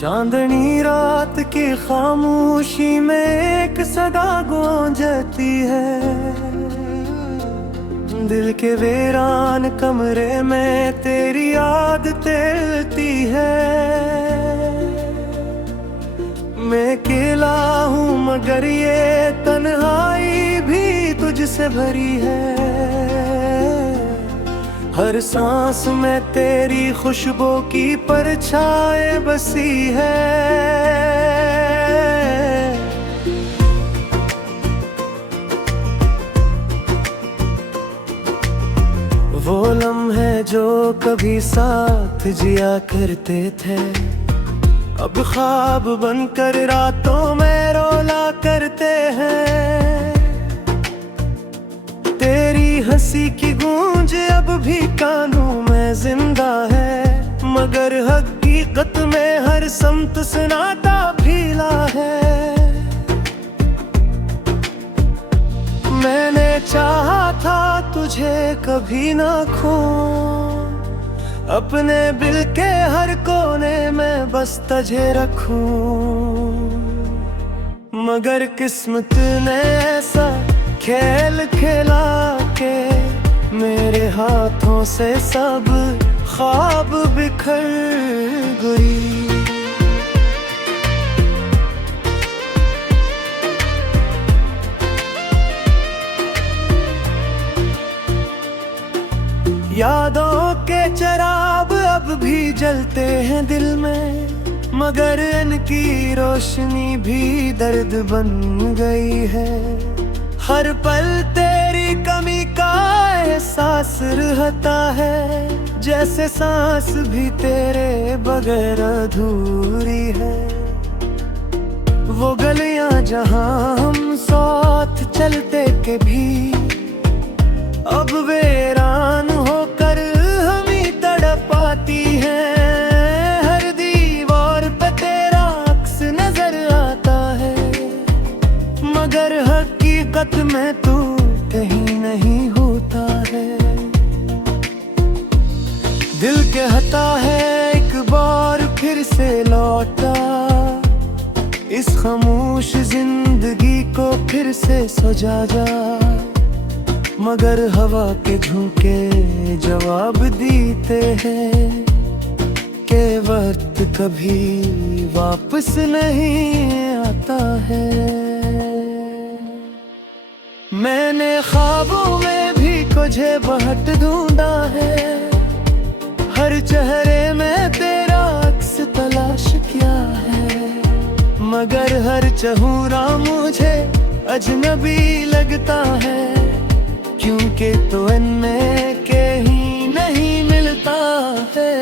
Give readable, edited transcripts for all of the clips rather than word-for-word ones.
चांदनी रात की खामोशी में एक सदा गूंजती है। दिल के वीरान कमरे में तेरी याद तैरती है। मैं अकेला हूँ मगर ये तन्हाई भी तुझसे भरी है। हर सांस में तेरी खुशबू की परछाई बसी है। वो लम्हे जो कभी साथ जिया करते थे, अब ख्वाब बनकर रातों में रोला करते हैं। तेरी हंसी की गूंज अब भी कानों में जिंदा है, मगर हकीकत में हर समत सन्नाटा भीला है। मैंने चाहा था तुझे कभी ना खो, अपने दिल के हर कोने में बस तुझे रखूं। मगर किस्मत ने ऐसा खेल खेला के मेरे हाथों से सब ख्वाब बिखर गई। यादों के चिराग अब भी जलते हैं दिल में, मगर इनकी रोशनी भी दर्द बन गई है। हर पल तेरी कमी का एहसास रहता है, जैसे सांस भी तेरे बगैर अधूरी है। वो गलियां जहां हम साथ चलते के भी अब वीरान होकर हम ही तड़प आती हैं। हर दीवार पे तेरा अक्स नजर आता है, मगर हकीकत में तू कहीं नहीं होता है। दिल कहता है एक बार फिर से लौटा, इस खामोश जिंदगी को फिर से सजा जा। मगर हवा के झोंके जवाब देते हैं कि वक्त कभी वापस नहीं आता है। मैंने ख्वाबों में भी तुझे बहुत ढूंढा है, हर चेहरे में तेरा अक्स तलाश किया है। मगर हर चेहरा मुझे अजनबी लगता है, क्योंकि तो इनमें कहीं नहीं मिलता है।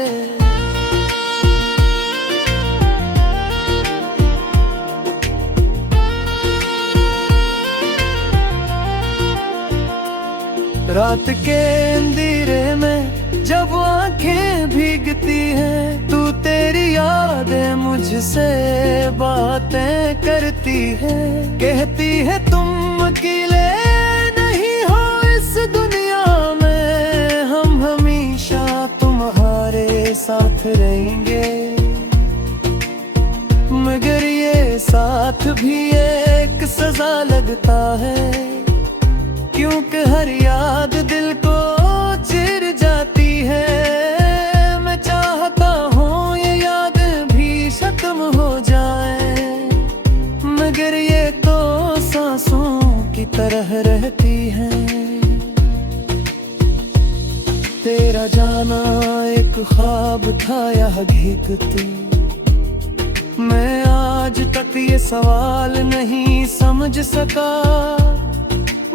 रात के अंधेरे में जब आंखें भीगती हैं, तू तेरी यादें मुझसे बातें करती है। कहती है तुम अकेले नहीं हो इस दुनिया में, हम हमेशा तुम्हारे साथ रहेंगे। मगर ये साथ भी एक सजा लगता है, क्योंकि हर याद दिल को चिर जाती है। मैं चाहता हूँ ये याद भी खत्म हो जाए, मगर ये तो सांसों की तरह रहती है। तेरा जाना एक ख्वाब था या हकीकत, मैं आज तक ये सवाल नहीं समझ सका।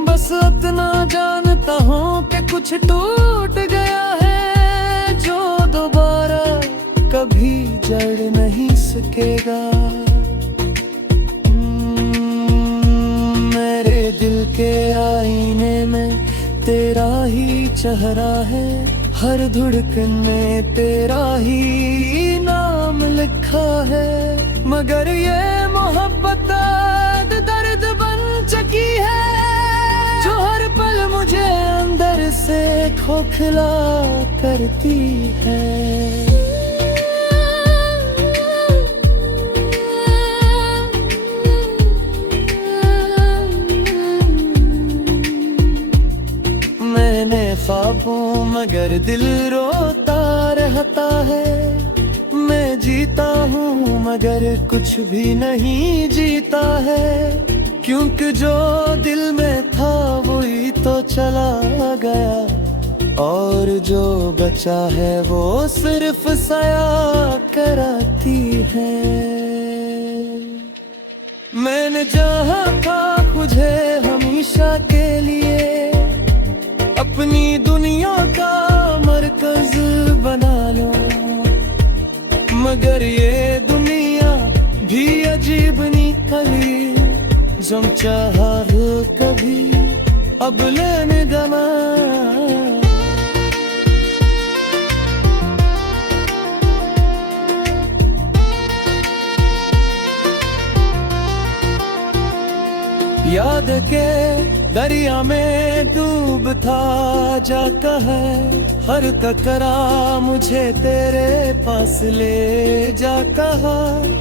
बस इतना जानता हूँ कि कुछ टूट गया है, जो दोबारा कभी जड़ नहीं सकेगा। मेरे दिल के आईने में तेरा ही चेहरा है, हर धड़कन में तेरा ही नाम लिखा है। मगर ये मोहब्बत दर्द बन चुकी है, जो हर पल मुझे अंदर से खोखला करती है। पर दिल रोता रहता है। मैं जीता हूँ मगर कुछ भी नहीं जीता है, क्योंकि जो दिल में था वही तो चला गया, और जो बचा है वो सिर्फ सया कराती है। मैंने चाहा था तुझे हमेशा के लिए, अपनी दुनिया का मरकज बना लो, मगर ये दुनिया भी अजीब निकली। जो चाहा कभी अब लेने दमा। याद के दरिया में डूब था जाता है, हर टकरा मुझे तेरे पास ले जाता है,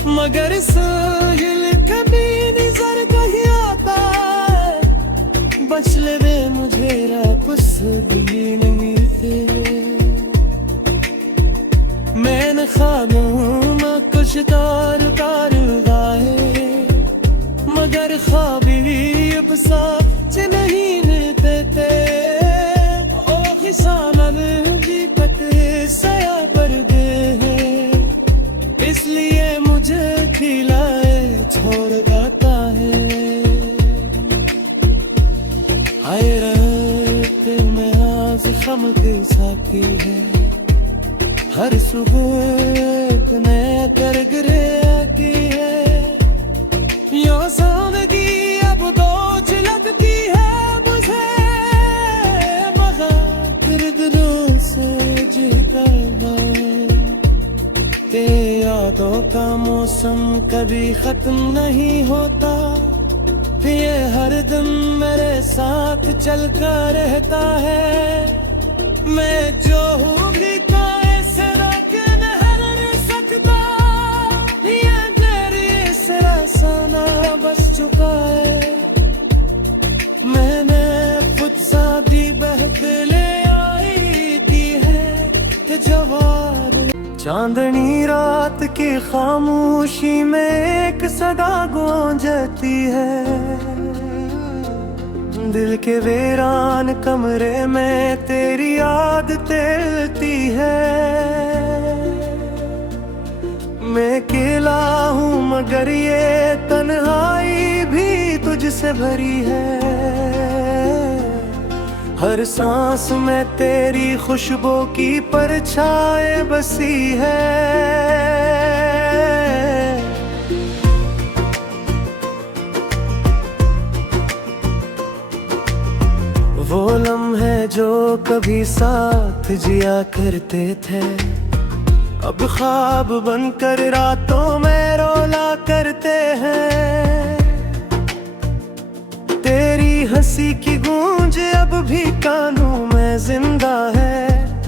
मगर साहिल कभी नजर कहीं आता है, बच ले दे मुझे कुछ भी नहीं तेरे। मैंने ख्वाबों में कुछ तार तार गाए, मगर ख्वाबी अब साथ नहीं देते। ओ खिसानद भी कटे सया पर दे हैं, इसलिए मुझे खिलाए छोड़ जाता है। हाय रात में आज खम के साथी है, हर सुबह एक नया कर गिरे की है। यो सादगी अब दो जिलत की है मुझे, बगातिर दिलों से जीता है। तेरे यादों का मौसम कभी खत्म नहीं होता, ये हर दिन मेरे साथ चलता रहता है। मैं जो हूँ भी बस चुका है। मैंने खुद सादी बहक ले आई दी है कि जवार। चांदनी रात की खामोशी में एक सदा गूंजती है, दिल के वीरान कमरे में तेरी याद तैरती है। मैं अकेला हूँ मगर ये तन्हाई भी तुझसे भरी है, हर सांस में तेरी खुशबू की परछाई बसी है। वो लम्हे जो कभी साथ जिया करते थे, अब ख्वाब बनकर रातों में रोला करते हैं। तेरी हंसी की गूंज अब भी कानों में जिंदा है,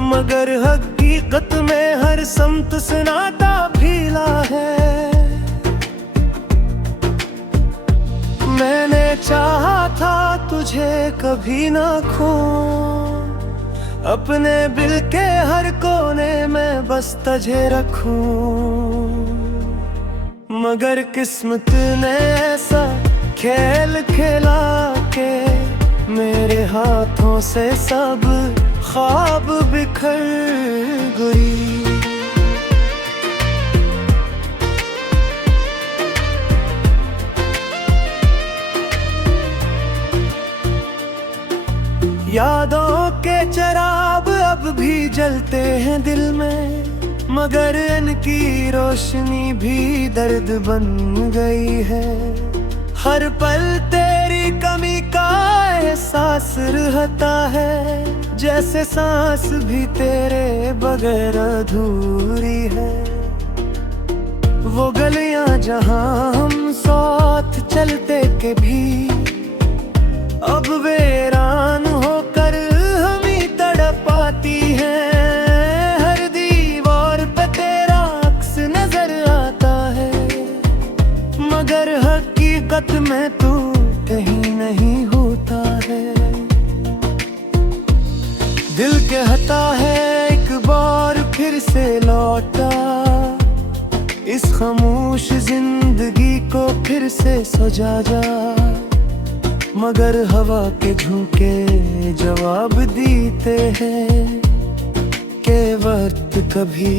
मगर हकीकत में हर समत सन्नाटा फैला है। मैंने चाहा था तुझे कभी ना खोऊं, अपने दिल के हर कोने में बस तुझे रखूं, मगर किस्मत ने ऐसा खेल खेला के मेरे हाथों से सब ख्वाब बिखर गई। यादों के चिराग अब भी जलते हैं दिल में, मगर इनकी रोशनी भी दर्द बन गई है। हर पल तेरी कमी का एहसास रहता है, जैसे सांस भी तेरे बगैर अधूरी है। वो गलियां जहां हम साथ चलते के भी अब वीरान होकर हम ही तड़प आती हैं। हर दीवार पे तेरा अक्स नजर आता है, मगर हकीकत में तू कहीं नहीं होता है। दिल कहता है एक बार फिर से लौटा, इस खामोश जिंदगी को फिर से सजा जा। मगर हवा के झोंके जवाब देते हैं कि वक्त कभी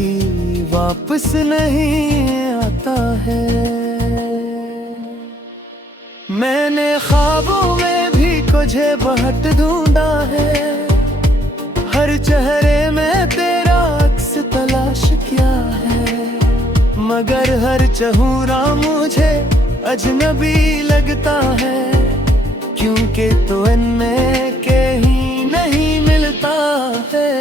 वापस नहीं आता है। मैंने ख्वाबों में भी तुझे बहुत ढूंढा है, हर चेहरे में तेरा अक्स तलाश किया है। मगर हर चेहरा मुझे अजनबी लगता है, क्योंकि तो इनमें कहीं नहीं मिलता है।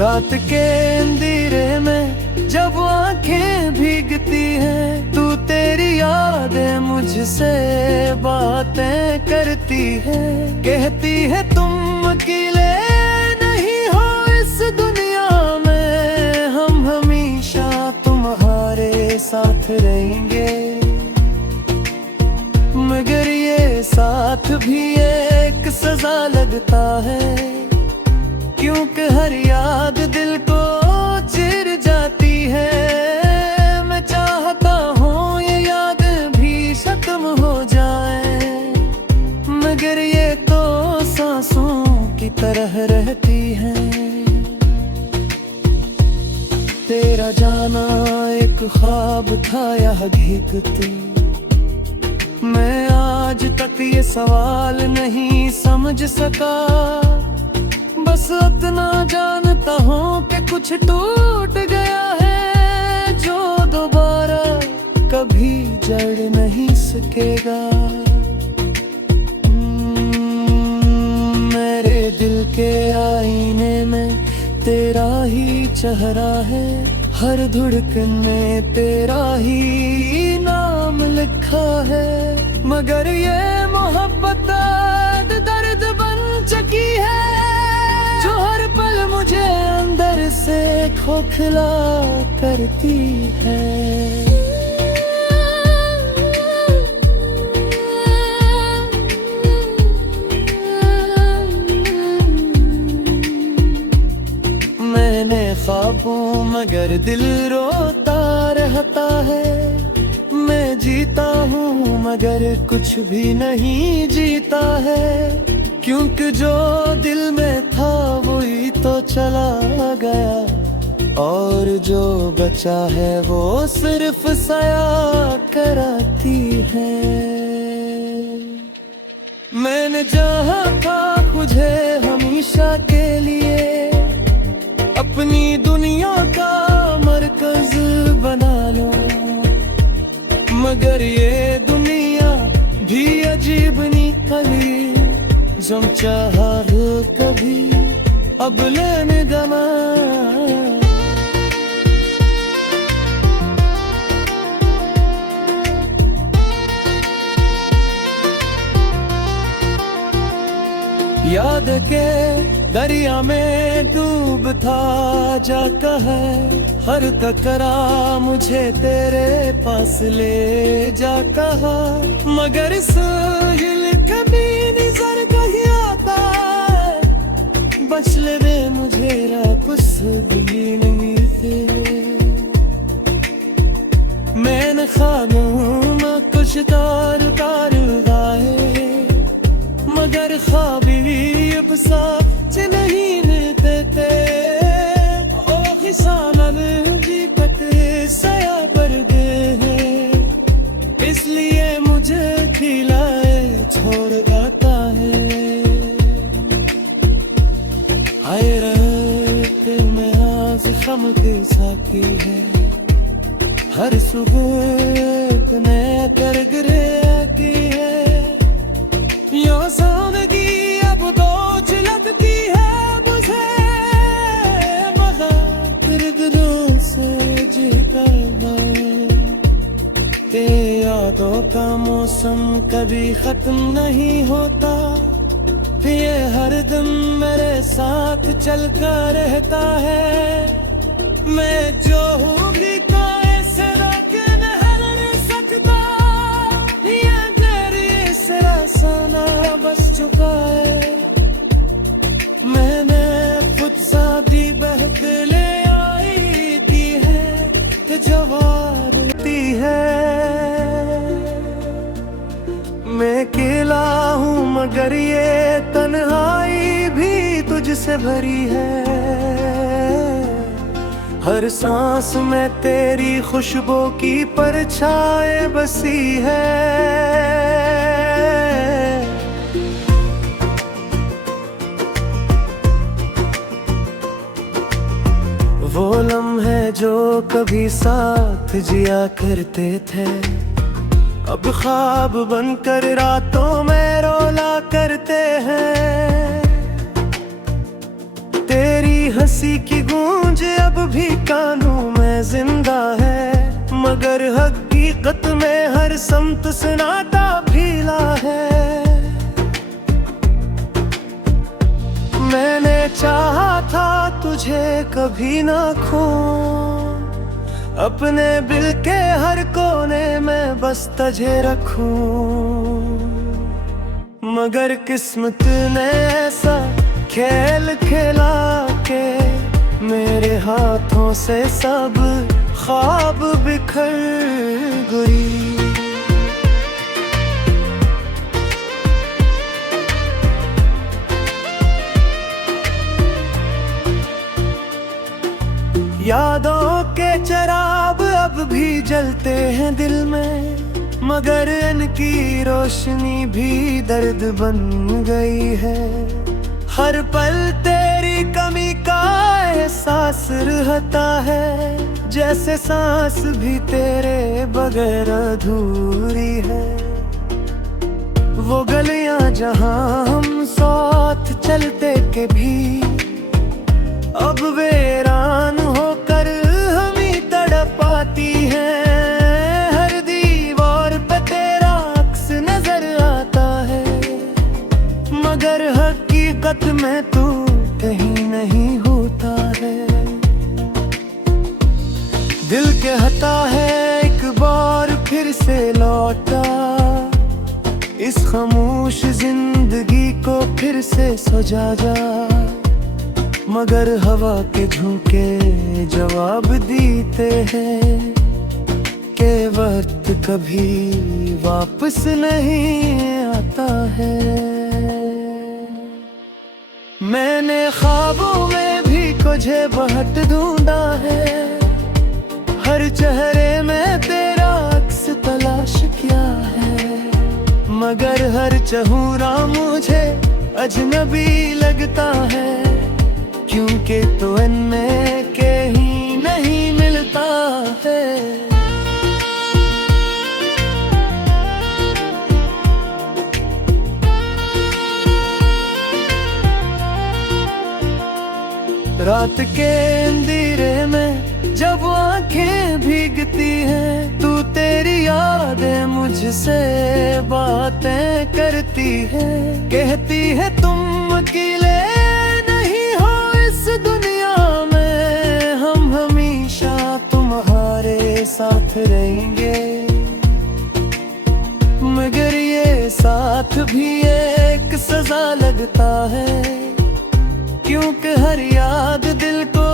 रात के अंधेरे में जब आंखें भीगती हैं, तू तेरी यादें मुझसे बातें करती है। कहती है तुम अकेले नहीं हो इस दुनिया में, हम हमेशा तुम्हारे साथ रहेंगे। मगर ये साथ भी एक सजा लगता है, क्योंकि हर याद दिल को चिर जाती है। मैं चाहता हूँ ये याद भी खत्म हो जाए, मगर ये तो सांसों की तरह रहती है। तेरा जाना एक ख्वाब था या हकीकत, मैं आज तक ये सवाल नहीं समझ सका। बस इतना जानता हूँ कि कुछ टूट गया है, जो दोबारा कभी जड़ नहीं सकेगा। मेरे दिल के आईने में तेरा ही चेहरा है, हर धड़कन में तेरा ही नाम लिखा है। मगर ये मोहब्बत दर्द बन चुकी है, जो हर पल मुझे अंदर से खोखला करती है। मैंने ख्वाबों मगर दिल रोता रहता है। मैं जीता हूँ मगर कुछ भी नहीं जीता है, क्योंकि जो दिल में था वही तो चला गया, और जो बचा है वो सिर्फ साया कराती है। मैंने चाहा था तुझे हमेशा के लिए अपनी दुनिया का मरकज बना लो, मगर ये दुनिया भी अजीब निकली। जो चाहा कभी अब लेने गमा। याद के दरिया में डूब था जाता है, हर टकरा मुझे तेरे पास ले जाता है। मगर इस हिल कभी नजर कहीं आता है, बच ले वे मुझे कुछ भी नहीं थे। मैंने ख्वाबों में कुछ तार तार गाए, मगर ख्वाबी अब साथ नहीं देते। ओ खिसानल जी कटे सया पर गए, इसलिए मुझे खिलाए छोड़ जाता है। आए रात में आज खम के साकी है, हर सुबह ने तरगरे की है। यो सादगी अब तो चिलकती है मुझे, मगर दिलों से जीता मैं। तेरे यादों का मौसम कभी खत्म नहीं होता, ये हर दिन मेरे साथ चलता रहता है। मैं जो हूँ भी तो ऐसे मगर ये तन्हाई भी तुझसे भरी है। हर सांस में तेरी खुशबू की परछाई बसी है। वो लम्हे जो कभी साथ जिया करते थे, अब ख्वाब बनकर रातों में रोला करते हैं। तेरी हंसी की गूंज अब भी कानों में जिंदा है, मगर हकीकत में हर समत सन्नाटा फैला है। मैंने चाहा था तुझे कभी ना खो, अपने दिल के हर कोने में बस तुझे रखूं। मगर किस्मत ने ऐसा खेल खेला के मेरे हाथों से सब ख्वाब बिखर गई। यादों के चिराग अब भी जलते हैं दिल में, मगर इनकी रोशनी भी दर्द बन गई है। हर पल तेरी कमी का एहसास रहता है, जैसे सांस भी तेरे बगैर अधूरी है। वो गलियां जहां हम साथ चलते के भी अब वीरान होकर हम ही तड़प आती हैं। हर दीवार पे तेरा अक्स नजर आता है, मगर हकीकत में तू कहीं नहीं होता है। दिल के हटा है एक बार फिर से लौटा, इस खामोश जिंदगी को फिर से सजा जा। मगर हवा के झोंके जवाब देते हैं कि वक्त कभी वापस नहीं आता है। मैंने ख्वाबों में भी तुझे बहुत ढूंढा है, हर चेहरे में तेरा अक्स तलाश किया है। मगर हर चेहरा मुझे अजनबी लगता है, क्योंकि तो इनमें कहीं नहीं मिलता है। रात के अंधेरे में जब आंखें भीगती हैं, तू तेरी यादें मुझसे बातें करती है। कहती है तुम अकेले दुनिया में, हम हमेशा तुम्हारे साथ रहेंगे। मगर ये साथ भी एक सजा लगता है, क्योंकि हर याद दिल को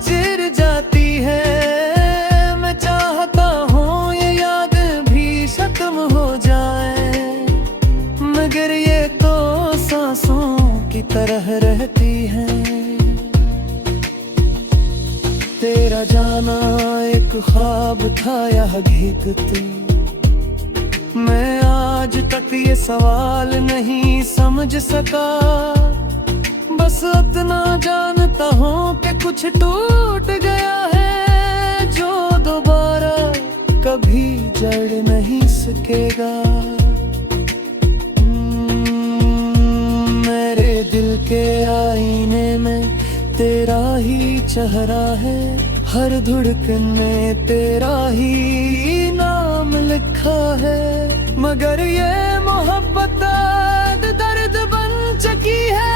चिर जाती है। मैं चाहता हूँ ये याद भी खत्म हो जाए, मगर ये तो सांसों की तरह रहती है। तेरा जाना एक ख्वाब था या हकीकत, मैं आज तक ये सवाल नहीं समझ सका। बस इतना जानता हूँ कि कुछ टूट गया है, जो दोबारा कभी जड़ नहीं सकेगा। मेरे दिल के आईने में तेरा ही चेहरा है, हर धड़कन में तेरा ही नाम लिखा है। मगर ये मोहब्बत दर्द बन चुकी है,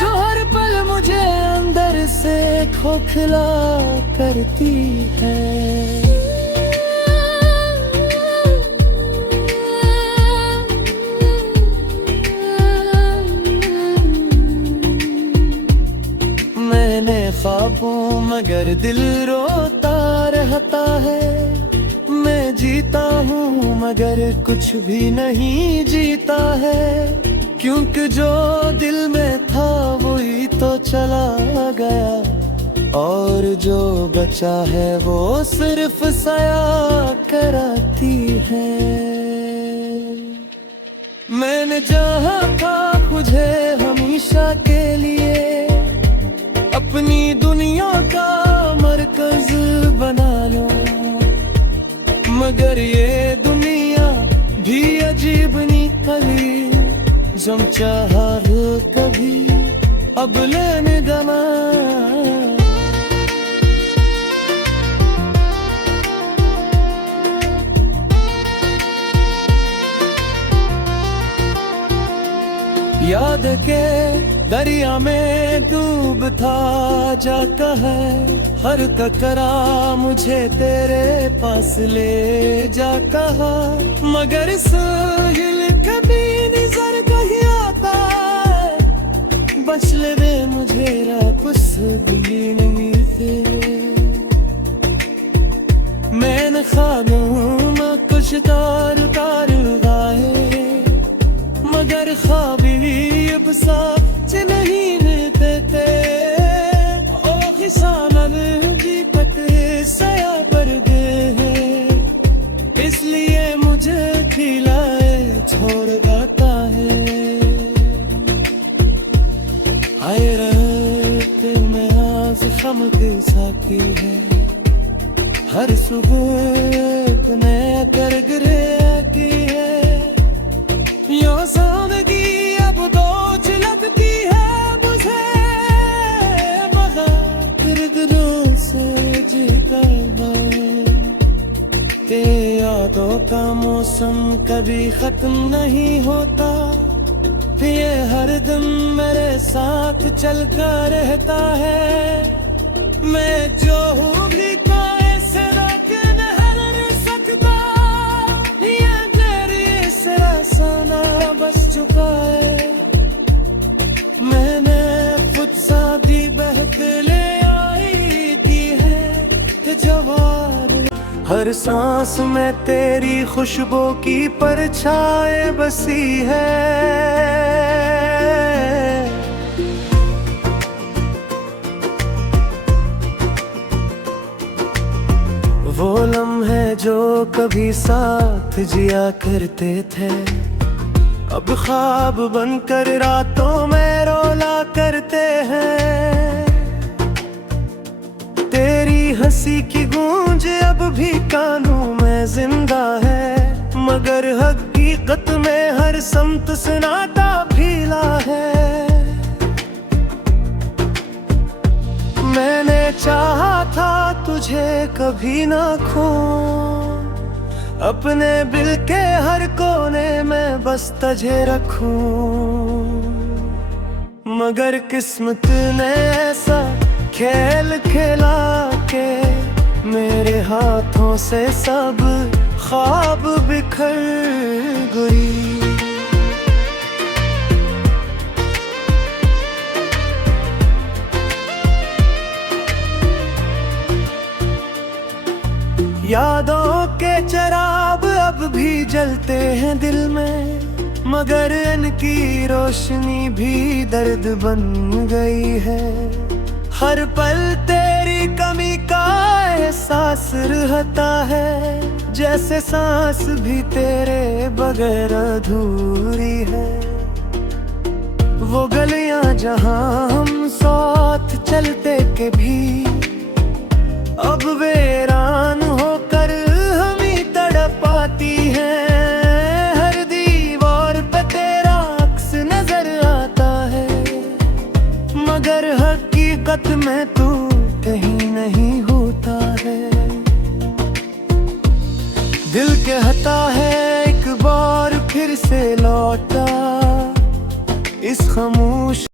जो हर पल मुझे अंदर से खोखला करती है। ख्वाबों मगर दिल रोता रहता है। मैं जीता हूँ मगर कुछ भी नहीं जीता है, क्योंकि जो दिल में था वही तो चला गया, और जो बचा है वो सिर्फ सया कराती है। मैंने चाहा था तुझे हमेशा के लिए अपनी दुनिया का मरकज बना लो, मगर ये दुनिया भी अजीब निकली, जम चाहा कभी अब लेने गमा। याद के दरिया में डूब था जाता है, हर ककरा मुझे तेरे पास ले जाता है, मगर इस हिल कभी नजर कहीं आता है, बच ले वे मुझे कुछ भी नहीं थे। मैंने ख्वाबों में कुछ तार गाए, मगर ख्वाब अब सच नहीं देते, ओ खिसानल भी तक सया पर गए हैं, इसलिए मुझे खिलाए छोड़ जाता है। आए रात में आज खमक साकी है, हर सुबह नया कर गिरे की है, यो जिंदगी अब दो लगती है मुझे, बगैर दिलों से जीता है। तेरी यादों का मौसम कभी खत्म नहीं होता, ये हर दिन मेरे साथ चलता रहता है। मैं जो हूँ भी कैसे रोक नहीं सकता, ये तेरी सरासना बस चुका है। मैंने खुद शादी बहकले आई दी है कि जवार, हर सांस में तेरी खुशबू की परछाई बसी है। वो लम्हे जो कभी साथ जिया करते थे, अब ख्वाब बनकर रातों में रोला करते हैं। तेरी हंसी की गूंज अब भी कानों में जिंदा है, मगर हकीकत में हर समत सन्नाटा फैला है। मैंने चाहा था तुझे कभी ना खोऊं, अपने दिल के हर कोने में बस तुझे रखूं, मगर किस्मत ने ऐसा खेल खेला के मेरे हाथों से सब ख्वाब बिखर गई। यादों के चिराग अब भी जलते हैं दिल में, मगर इनकी रोशनी भी दर्द बन गई है। हर पल तेरी कमी का एहसास रहता है, जैसे सांस भी तेरे बगैर अधूरी है। वो गलियां जहां हम साथ चलते के भी अब वीरान होकर हम ही तड़प आती हैं। हर दीवार पे तेरा अक्स नजर आता है, मगर हकीकत में तू कहीं नहीं होता है। दिल कहता है एक बार फिर से लौटा इस खामोश